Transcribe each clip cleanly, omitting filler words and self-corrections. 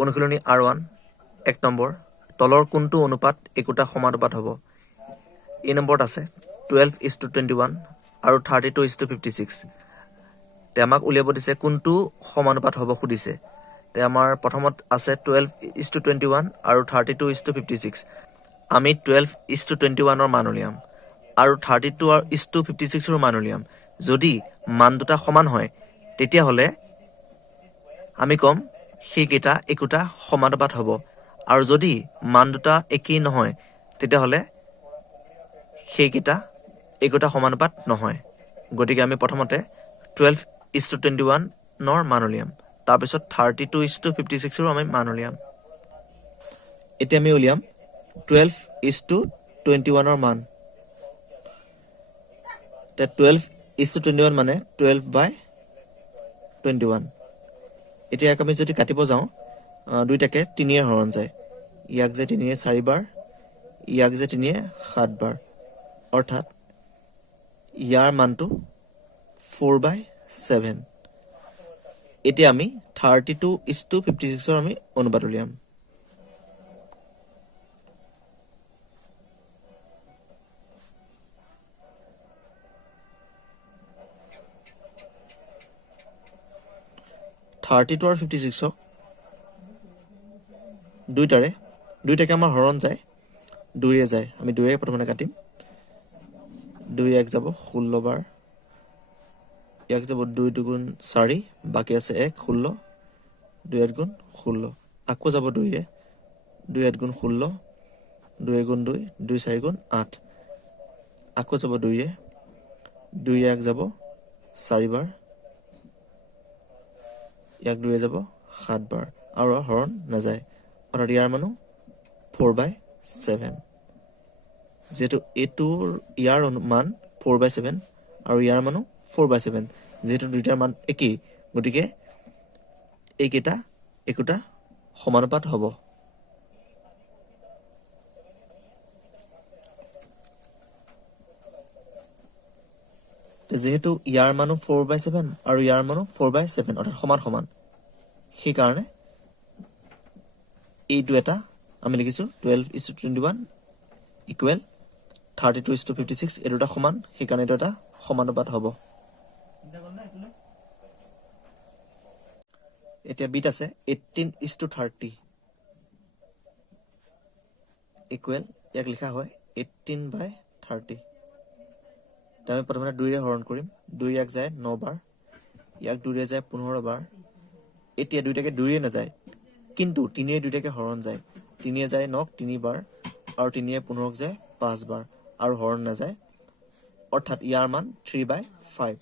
অনুশীলনী R1 1 number তলৰ কোনটো অনুপাত একোটা সমানুপাত হ'ব এই নম্বৰত আছে 12:21 আৰু 32:56 তে আমাক উলিয়াব দিছে কোনটো সমানুপাত হ'ব খুদিছে তে আমাৰ প্ৰথমত আছে 12:21 আৰু 32:56 আমি 12:21 ৰ মান উলিয়াম আৰু 32:56 ৰ মান উলিয়াম যদি মান দুটা সমান হয় তেতিয়া হলে আমি কম সেইকেইটা একোটা সমানুপাত হ'ব আৰু যদি মান দুটা একেই নহয় তেতিয়া হলে সেইকেইটা একোটা সমানুপাত নহয় গতিকে আমি প্ৰথমতে 12:21 ৰ মান উলিয়াম তাৰপিছত 32:56 ৰ আমি মান উলিয়াম এতিয়া আমি উলিয়াম 12:21 ৰ মান তে 12:21 মানে 12/21 এতিয়া আমি যদি কাটিব যাওঁ দুইটাকে 3 এ হৰণ যায় ইয়াক যে 3 এ 4 বাৰ ইয়াক যে 3 এ 7 বাৰ অৰ্থাৎ ইয়াৰ মানটো 4/7 এতিয়া আমি 32:56 ৰ আমি অনুপাত উলিয়াম আৰু 56ক দুইটাকে আমাৰ হৰণ যায় 2 এ যায় আমি 2 এ প্ৰথমতে কাটিম 2 এক যাব 16 বাৰ ইয়াক যাব 2 দুগুণ 4 বাকি আছে 1 16 2 এক গুণ 16 আকৌ যাব 2 এ 2 এক গুণ 16 2 এক গুণ 2 2 4 গুণ 8 আকৌ যাব 2 এ 2 এক যাব 4 বাৰ ইয়াক 2 এ যাব 7 বাৰ আৰু হৰণ নাযায় অৰ্থাৎ ইয়াৰ মানো 4/7 যেটো এটোৰ ইয়াৰ মান 4/7 আৰু ইয়াৰ মানো 4/7 যেটো দুইটাৰ মান একেই গতিকে এইকেইটা একোটা সমানুপাত হ'ব যেহেতু ইয়াৰ মানো 4/7 আৰু ইয়াৰ মানো 4/7 অৰ্থাৎ সমান সমান সেই কাৰণে এইটো এটা আমি লিখিছো 12:21 ইকুৱেল 32:56 এই দুটা সমান সেই কাৰণে এইটো এটা সমানুপাত হ'ব এতিয়া বিট আছে 18:30 ইকুৱেল ইয়াক লিখা হয় 18/30 আমি প্ৰথমে 2 ৰে হৰণ কৰিম 2 এক যায় 9 বাৰ ইয়াক 2 ৰে যায় 15 বাৰ এতিয়া দুইটাকে 2 ৰে নাযায় কিন্তু 3 এ দুইটাকে হৰণ যায় 3 এ যায় 9 3 বাৰ আৰু 3 এ 15 যায় 5 বাৰ আৰু হৰণ নাযায় অৰ্থাৎ ইয়াৰ মান 3/5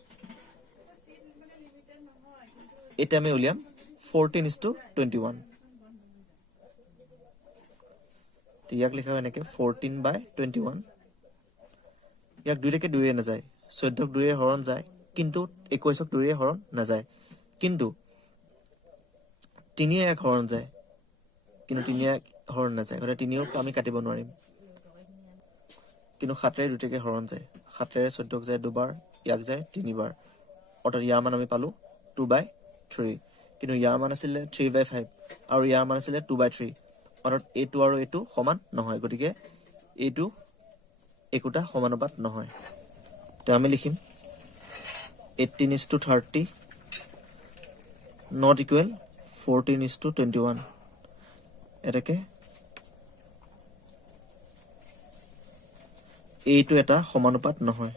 এতিয়া আমি উলিয়াম 14:21 ইয়াক লিখা হয় এনেকে 14/21 ইয়াক দুইটাকে 2 ৰে নাযায় 14ক 2 ৰে হৰণ যায় কিন্তু 21ক 2 ৰে হৰণ নাযায় কিন্তু 3 এ এক হৰণ যায় কিন্তু 3 এ হৰণ নাযায় গতিকে 3ক আমি কাটিব নোৱাৰিম কিন্তু 7 ৰে দুইটাকে হৰণ যায় 7 ৰে 14ক যায় দুবাৰ ইয়াক যায় 3 বাৰ অৰ্থাৎ ইয়াৰ মান আমি পালো 2/3 কিন্তু ইয়াৰ মান আছিল 3/5 আৰু ইয়াৰ মান আছিল 2/3 অৰ্থাৎ এইটো আৰু এইটো সমান নহয় গতিকে এইটো একোটা সমানুপাত নহয় তে আমি লিখিম 18:30 not equal 14:21 এটাকে এইটো এটা সমানুপাত নহয়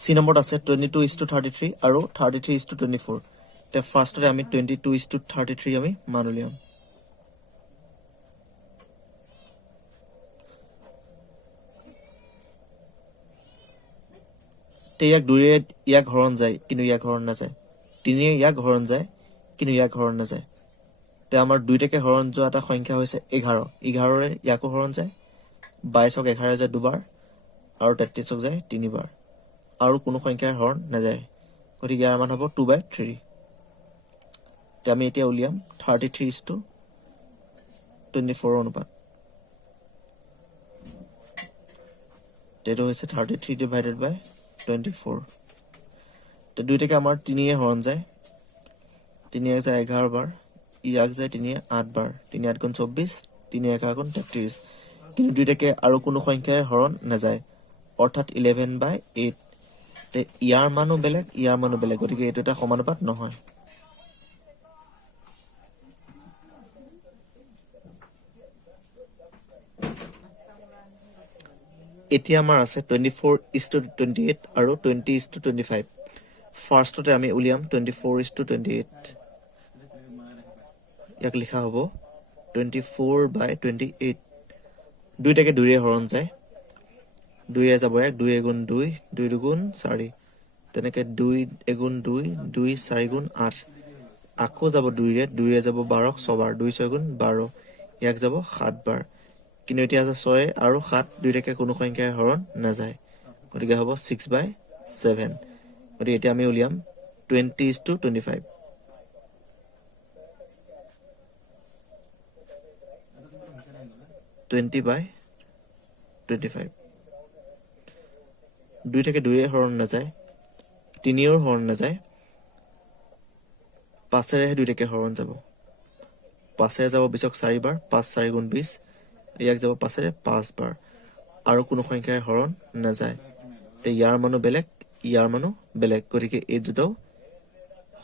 C নম্বৰত আছে 22:33 আৰু 33:24 তে ফাৰ্ষ্টতে আমি 22:33 আমি মান উলিয়াম তে ইয়াক 2 ৰে ইয়াক হৰণ যায় কিন্তু ইয়াক হৰণ নাযায় 3 এ ইয়াক হৰণ যায় কিন্তু ইয়াক হৰণ নাযায় তে আমাৰ দুইটাকে হৰণ যোৱা এটা সংখ্যা হৈছে 11 11 ৰে ইয়াকো হৰণ যায় 22ক 11 যায় দুবাৰ আৰু 33ক যায় 3 বাৰ আৰু কোনো সংখ্যাৰ হৰণ নাযায় গতিকে ইয়াৰ মান হ'ব 2/3 আমি এতিয়া উলিয়াম 33:24 অনুপাত। এইটো হৈছে 33 ডিভাইডেড বাই 24। তো দুইটাকে আমাৰ 3 হৰণ যায়, 3 যায় 11 বাৰ, ইয়াক যায় 3 8 বাৰ, 3 8 গুণ 24, 3 11 গুণ 33। কিন্তু দুইটাকে আৰু কোনো সংখ্যাৰ হৰণ নাযায়, অৰ্থাৎ 11/8। ইয়াৰ মানো বেলেগ, ইয়াৰ মানো বেলেগ, গতিকে এইটো এটা সমানুপাত নহয়। এতিয়া আমাৰ আছে 24:28 আৰু 20:25। ফাৰ্ষ্টতে আমি উলিয়াম 24:28। ইয়াক লিখা হ'ব 24/28। দুইটাকে 2ৰে হৰণ যায়, 2 যাব 1, 2 গুণ 2, 2 দুগুণ 4, তেনেকে 2 এগুণ 2, 2 4 গুণ 8, আকৌ যাব 2ৰে, 2 যাব 12 6 বাৰ, 2 6 গুণ 12, ইয়াক যাব 7 বাৰ। কিন্তু এতিয়া আছে 6 আৰু 7, দুইটাকে কোনো সংখ্যাৰ হৰণ নাযায়, গতিকে হ'ব 6/7। গতিকে এতিয়া আমি উলিয়াম 20:25। 20/25। দুইটাকে 2ৰে হৰণ নাযায়, 3ৰ হৰণ নাযায়, 5ৰেহে দুইটাকে হৰণ যাব। 5ৰে যাব 20ক 4 বাৰ, 5 4 গুণ 20, ইয়াক যাব 5ৰে 5 বাৰ, আৰু কোনো সংখ্যাৰ হৰণ নাযায়। ইয়াৰ মানো বেলেগ, ইয়াৰ মানো বেলেগ, গতিকে এই দুটাও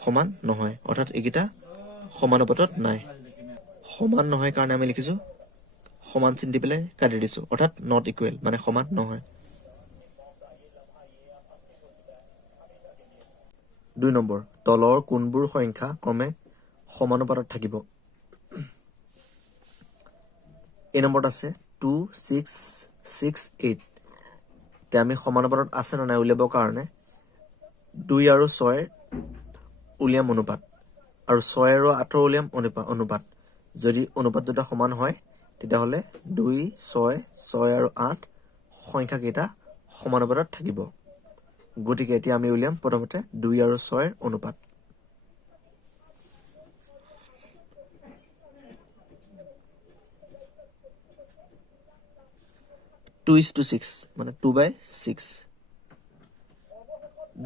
সমান নহয়, অৰ্থাৎ এইকেইটা সমানুপাতত নাই। সমান নহয় কাৰণে আমি লিখিছোঁ সমান চিন দি পেলাই কাটি দিছোঁ, অৰ্থাৎ নট ইকুৱেল, মানে সমান নহয়। 2 নম্বৰ, তলৰ কোনবোৰ সংখ্যা ক্ৰমে সমানুপাতত থাকিব? এই নম্বৰত আছে 2 6 6 8। এতিয়া আমি সমানুপাতত আছে নে নাই উলিয়াবৰ কাৰণে 2 আৰু 6 উলিয়াম অনুপাত, আৰু 6 আৰু 8 উলিয়াম অনুপাত। যদি অনুপাত দুটা সমান হয় তেতিয়াহ'লে 2 6 6 আৰু 8 সংখ্যাকেইটা সমানুপাতত থাকিব। গতিকে এতিয়া আমি উলিয়াম প্ৰথমতে 2 আৰু 6 অনুপাত। 2:6 মানে 2/6।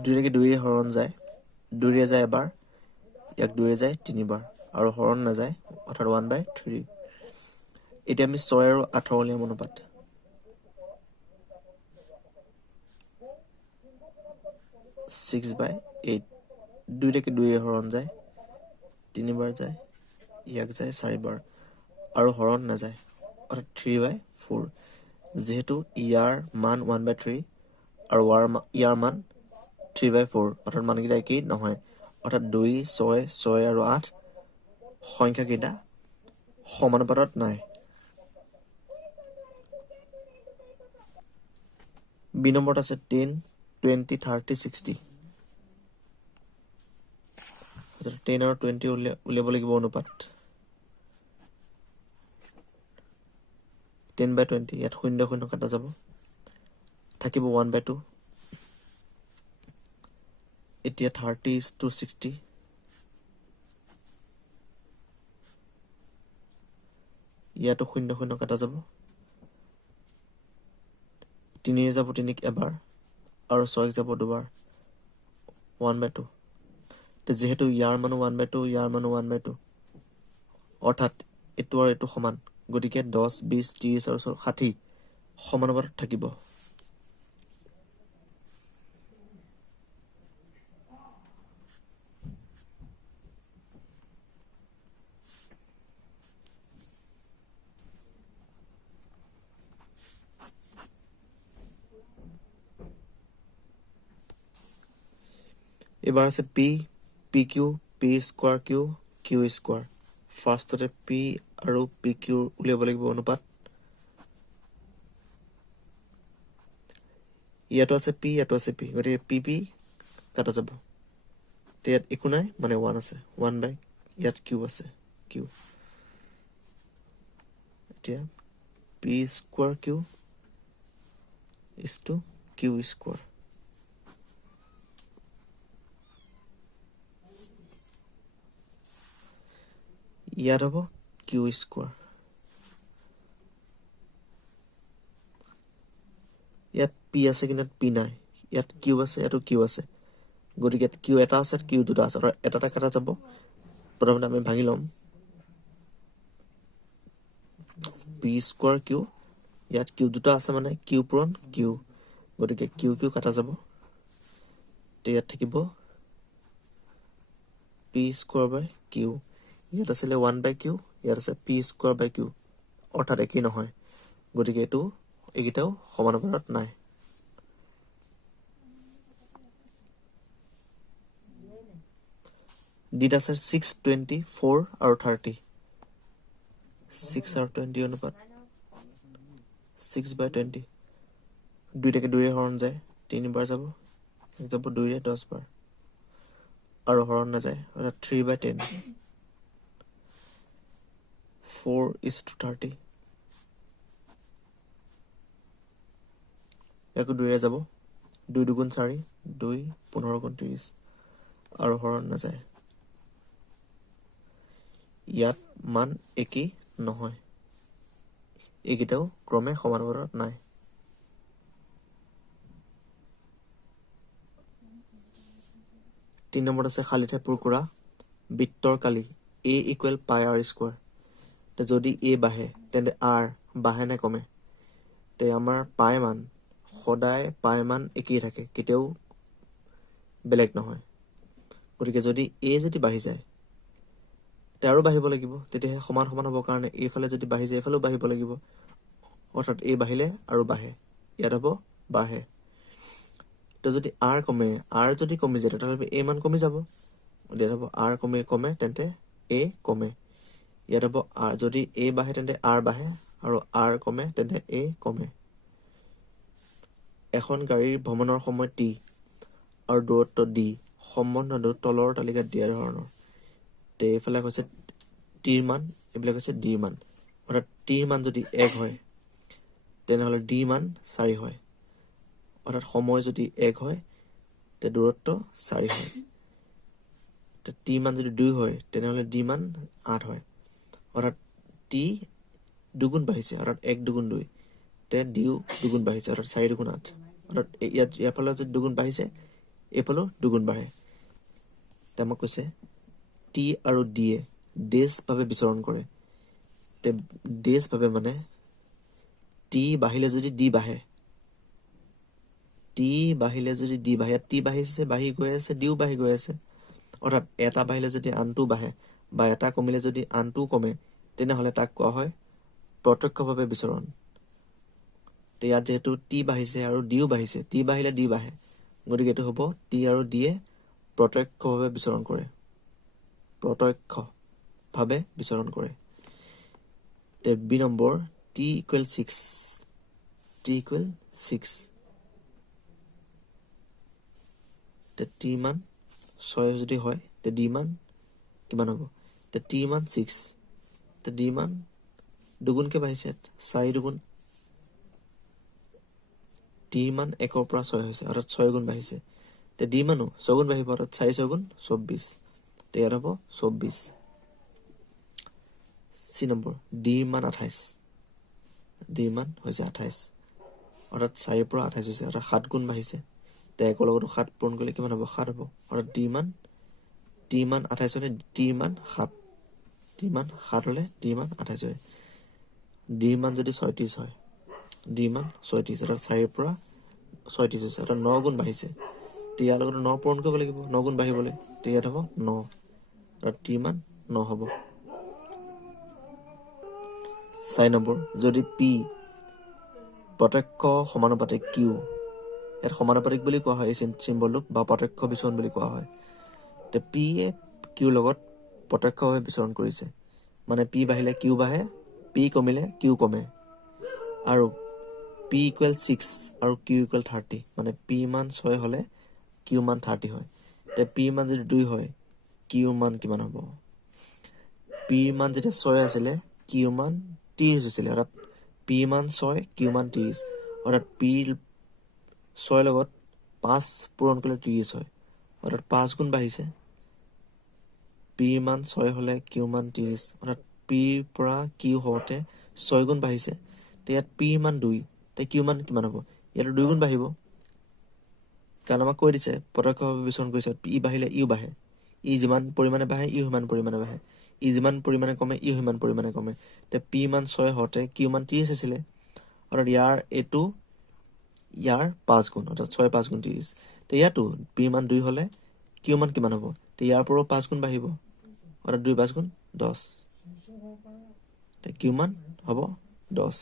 দুইটাকে 2ৰে হৰণ যায়, 2ৰে যায় এবাৰ, ইয়াক 2ৰে যায় 3 বাৰ, আৰু হৰণ নাযায়, অৰ্থাৎ 1/3। এতিয়া আমি 6 আৰু 8 উলিয়াম অনুপাত। 6/8। দুইটাকে 2ৰে হৰণ যায়, 3 বাৰ যায়, ইয়াক যায় 4 বাৰ, আৰু হৰণ নাযায়, অৰ্থাৎ 3/4। যিহেতু ইয়াৰ মান 1/3 আৰু ইয়াৰ মান 3/4, অৰ্থাৎ মানকেইটা একেই নহয়, অৰ্থাৎ 2 6 6 আৰু 8 সংখ্যাকেইটা সমানুপাতত নাই। বি নম্বৰত আছে 10 20 30 60। 10 আৰু 20 উলিয়াব লাগিব অনুপাত। 10/20, ইয়াত 0 0 কাটা যাব, থাকিব 1/2। এতিয়া 30:60। ইয়াতো 0 0 কাটা যাব, 3 যাব 3 এবাৰ, আৰু 6 যাব দুবাৰ, 1/2। যিহেতু ইয়াৰ মানো 1/2, ইয়াৰ মানো 1/2, অৰ্থাৎ এইটো আৰু এইটো সমান, গতিকে 10 20 30 আৰু 60 সমানুপাতত থাকিব। এবাৰ আছে P Q, P square Q, Q square. ফাৰ্ষ্টতে পি আৰু পি কিউ উলিয়াব লাগিব অনুপাত। ইয়াতো আছে পি, ইয়াতো আছে পি, গতিকে পি পি কাটা যাব, ইয়াত একো নাই, মানে 1 আছে, 1/, ইয়াত কিউ আছে, কিউ। এতিয়া P square Q is to Q square. ইয়াত হ'ব কিউ স্কোৱাৰ। ইয়াত পি আছে কিন্তু পি নাই, ইয়াত কিউ আছে, ইয়াতো কিউ আছে, গতিকে কিউ এটা আছে, কিউ দুটা আছে, আৰু এটা কাটা যাব। প্ৰথমতে আমি ভাঙি ল'ম পি স্কোৱাৰ কিউ, ইয়াত কিউ দুটা আছে মানে কিউ পূৰণ কিউ, গতিকে কিউ কিউ কাটা যাব। ইয়াত থাকিব পি স্কোৱাৰ বাই কিউ, ইয়াত আছিলে 1/কিউ, ইয়াত আছে পি স্কোৱাৰ বাই কিউ, অৰ্থাৎ একেই নহয়, গতিকে এইকেইটাও সমানুপাতত নাই। ডিত আছে 6, 20, 4 আৰু 30। 6 আৰু 20 অনুপাত 6/20, দুইটাকে 2ৰে হৰণ যায়, 3 বাৰ যাব, 2ৰে 10 বাৰ, আৰু হৰণ নাযায়, অৰ্থাৎ 3/10, 4:30। ইয়াকো 2ৰে যাব, 2 2 4, 2 15 30, আৰু হৰণ নাযায়। ইয়াত মান একেই নহয়, এইকেইটাও ক্ৰমে সমানুপাতত নাই। তিন নম্বৰত আছে খালী ঠাই পূৰ কৰা বৃত্তৰ কালি a = πr²। যদি a বাঢ়ে তেন্তে r বাঢ়ে নে কমে? তে আমাৰ পাই মান সদায় একেই থাকে, কেতিয়াও বেলেগ নহয়। গতিকে যদি a যদি বাঢ়ি যায় তে আৰু বাঢ়িব লাগিব, তেতিয়াহে সমান হ'ব, কাৰণে এইফালে যদি বাঢ়ি যায় এইফালেও বাঢ়িব লাগিব, অৰ্থাৎ a বাঢ়িলে আৰু বাঢ়ে, ইয়াত হ'ব বাঢ়ে। তো যদি r কমে, r যদি কমি যায় তেতিয়াহ'লে a মান কমি যাব, ইয়াত হ'ব r কমে তেন্তে a কমে। ইয়াত হ'ব যদি a বাঢ়ে তেন্তে r বাঢ়ে, আৰু r কমে তেন্তে a কমে। এখন গাড়ীৰ ভ্ৰমণৰ সময় t আৰু দূৰত্ব d সম্বন্ধটো তলৰ তালিকাত দিয়া ধৰণৰ। তে এইফালে হৈছে টিৰ মান, এইবিলাক হৈছে ডিৰ মান, অৰ্থাৎ টিৰ মান যদি 1 হয় তেনেহ'লে ডি মান 4 হয়, অৰ্থাৎ সময় যদি 1 হয় তে দূৰত্ব 4 হয়। টি মান যদি 2 হয় তেনেহ'লে ডি মান 8 হয়, অৰ্থাৎ টি দুগুণ বাঢ়িছে, অৰ্থাৎ 1 2 2, তে ডিও দুগুণ বাঢ়িছে, অৰ্থাৎ 4 2 8, অৰ্থাৎ ইয়াৰ ফালে যদি দুগুণ বাঢ়িছে এইফালেও দুগুণ বাঢ়ে। তে আমাক কৈছে টি আৰু ডিয়ে ডেজভাৱে বিচৰণ কৰে। তে ডেজভাৱে মানে টি বাঢ়িলে যদি ডি বাঢ়ে, টি বাঢ়িলে যদি ডি বাঢ়ে, টি বাঢ়িছে, বাঢ়ি গৈ আছে, ডিও বাঢ়ি গৈ আছে, অৰ্থাৎ এটা বাঢ়িলে যদি আনটো বাঢ়ে বা এটা কমিলে যদি আনটোও কমে, তেনেহ'লে তাক কোৱা হয় প্ৰত্যক্ষভাৱে বিচৰণ। তে ইয়াত যিহেতু টি বাঢ়িছে আৰু ডিও বাঢ়িছে, টি বাঢ়িলে ডি বাঢ়ে, গতিকে এইটো হ'ব টি আৰু ডিয়ে প্ৰত্যক্ষভাৱে বিচৰণ কৰে, প্ৰত্যক্ষভাৱে বিচৰণ কৰে। তে বি নম্বৰ t = 6, t = 6, তে টি মান 6 যদি হয় তে ডি মান কিমান হ'ব? তে টি মান 6, তে ডি মান দুগুণকৈ বাঢ়িছে, 4 2, টি মান 1ৰ পৰা 6 হৈছে, অৰ্থাৎ 6 গুণ বাঢ়িছে, তে ডি মানো 6 গুণ বাঢ়িব, অৰ্থাৎ 4 6 24, তে ইয়াত হ'ব 24। চি নম্বৰ ডিৰ মান 28, ডিৰ মান হৈছে 28, অৰ্থাৎ 4ৰ পৰা 28 হৈছে, অৰ্থাৎ 7 গুণ বাঢ়িছে, তে 1ৰ লগতো 7 পূৰণ কৰিলে কিমান হ'ব? 7 হ'ব, অৰ্থাৎ টি মান 28 হ'লে টিৰ মান 7, টিৰ মান 7 হ'লে টিৰ মান 28 হয়। ডিৰ মান যদি 36 হয়, ডিৰ মান 36, অৰ্থাৎ 4ৰ পৰা 36 হৈছে, অৰ্থাৎ 9 গুণ বাঢ়িছে, তে ইয়াৰ লগতো 9 পূৰণ কৰিব লাগিব, 9 গুণ বাঢ়িবলৈ, তে ইয়াত হ'ব 9, অৰ্থাৎ টিৰ মান 9 হ'ব। 4 নম্বৰ যদি পি প্ৰত্যক্ষ সমানুপাতিক কিউ, ইয়াত সমানুপাতিক বুলি কোৱা হয় এই চিম্বলটোক, বা প্ৰত্যক্ষ বিচৰণ বুলি কোৱা হয়। তে পি এ কিউৰ লগত প্ৰত্যক্ষভাৱে বিচৰণ কৰিছে, মানে পি বাঢ়িলে কিউ বাঢ়ে, পি কমিলে কিউ কমে, আৰু পি = 6 আৰু কিউ = 30, মানে পি মান 6 হ'লে কিউ মান 30 হয়। তে পি মান যদি 2 হয় কিউ মান কিমান হ'ব? পি মান যেতিয়া 6 আছিলে কিউ মান 30 হৈছিলে, অৰ্থাৎ পি মান 6 কিউ মান 30, অৰ্থাৎ পি 6 লগত 5 পূৰণ কৰিলে 30 হয়, অৰ্থাৎ 5 গুণ বাঢ়িছে, পি মান 6 হ'লে কিউ মান 30, অৰ্থাৎ পিৰ পৰা কিউ হওঁতে 6 গুণ বাঢ়িছে। তো ইয়াত পি মান 2, তে কিউ মান কিমান হ'ব? ইয়াতো 2 গুণ বাঢ়িব, কাৰণ আমাক কৈ দিছে প্ৰত্যক্ষভাৱে বিচৰণ কৰিছে, ই বাঢ়িলে ইও বাঢ়ে, ই যিমান পৰিমাণে বাঢ়ে ইও সিমান পৰিমাণে বাঢ়ে, ই যিমান পৰিমাণে কমে ইও সিমান পৰিমাণে কমে। তে পি মান 6 হওঁতে কিউ মান 30 আছিলে, অৰ্থাৎ এইটো ইয়াৰ 5 গুণ, অৰ্থাৎ 6 5 গুণ 30। তো ইয়াতো পি মান 2 হ'লে কিউ মান কিমান হ'ব? তো ইয়াৰ পৰাও 5 গুণ বাঢ়িব, অৰ্থাৎ 2 5 গুণ 10, কিউ মান হ'ব 10।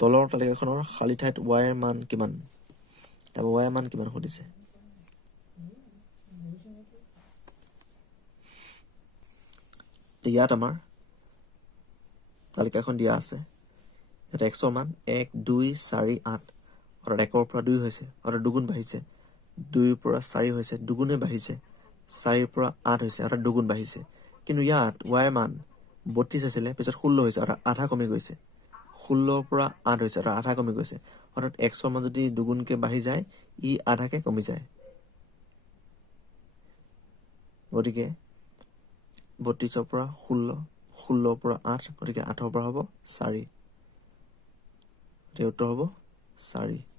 তলৰ তালিকাখনৰ খালী ঠাইত ৱাইৰ মান কিমান? তাৰপৰা ৱাইৰ মান কিমান সুধিছে। ইয়াত আমাৰ তালিকাখন দিয়া আছে। ইয়াত এক্সৰ মান 1 2 4 8, অৰ্থাৎ 1ৰ পৰা 2 হৈছে, অৰ্থাৎ 2 গুণ বাঢ়িছে। 2ৰ পৰা 4 হৈছে, 2 গুণে বাঢ়িছে। 4ৰ পৰা 8 হৈছে, অৰ্থাৎ 2 গুণ বাঢ়িছে। কিন্তু ইয়াত ৱাইৰ মান 32 আছিলে, পিছত 16 হৈছে, অৰ্থাৎ আধা কমি গৈছে। 16ৰ পৰা 8 হৈছে, অৰ্থাৎ আধা কমি গৈছে। অৰ্থাৎ এক্সৰ মান যদি দুগুণকৈ বাঢ়ি যায়, ই আধাকৈ কমি যায়। গতিকে 32ৰ পৰা 16, 16ৰ পৰা 8, গতিকে 8ৰ পৰা হ'ব 4। উত্তৰ হ'ব 4।